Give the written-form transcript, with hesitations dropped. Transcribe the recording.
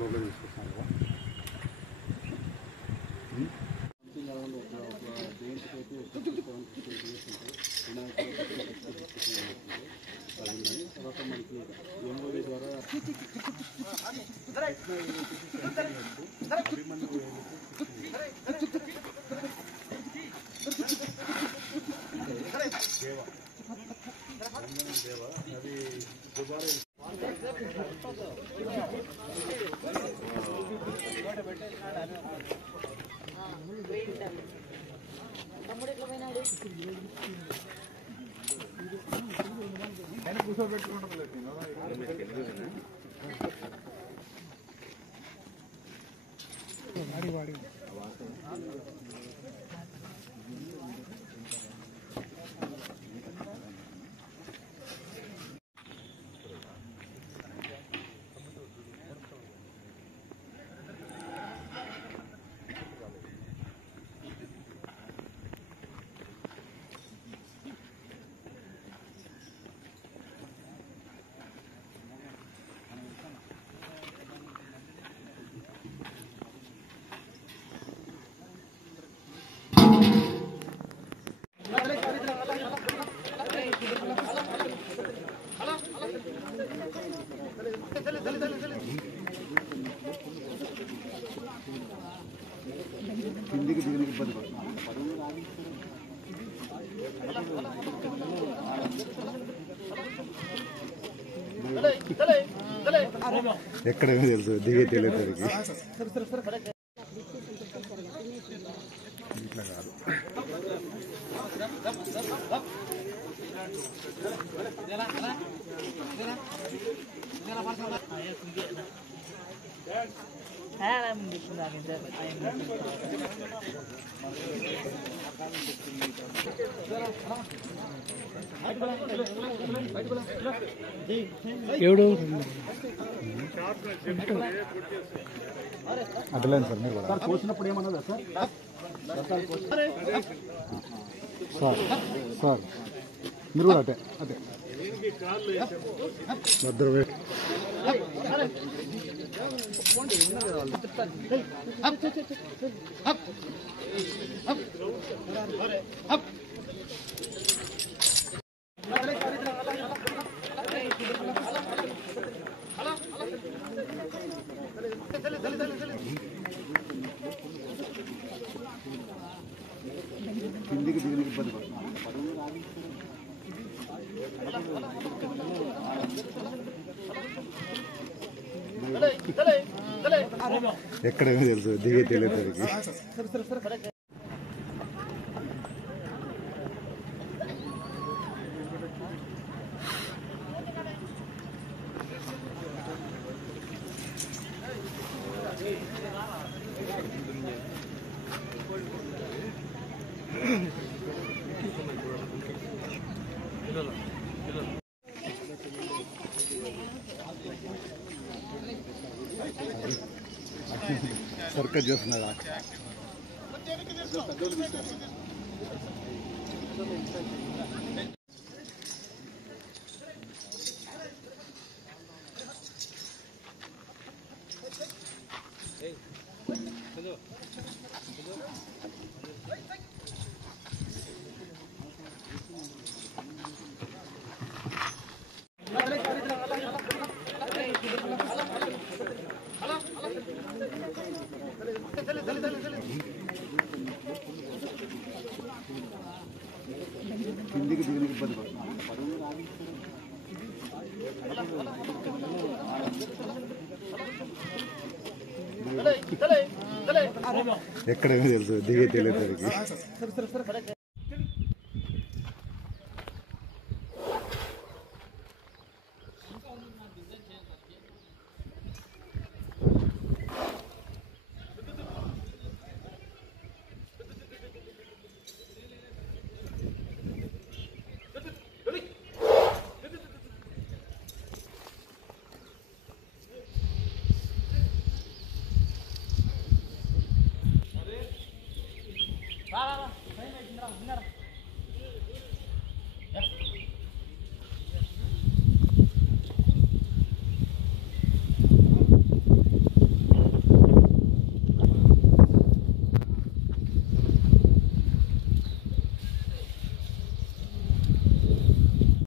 లోపల తీసుకొస్తాను కదా తర్వాత మనకి ఎంఓఏ ద్వారా దేవ అది దుబారా కిందికి దిగడానికి ఇబ్బంది ఎక్కడేమో తెలుసు దిగే తెలియదు ఇట్లా కాదు అట్లేదు సార్ మీరు సార్ కోసినప్పుడు ఏమన్నదా సార్ సార్ సార్ మీరు కూడా అదే అదే భద్రవే కిందికి దిగడానికి ఇబ్బంది ఎక్కడేమో తెలుసు దిగే తెలియదు సర్కస్ చేస్తున్నారా కిందికి దిగడానికి ఇబ్బంది ఎక్కడేమో తెలుసు దిగే తెలియదు Ra, ra, ra. Đấy, này, ra, ra.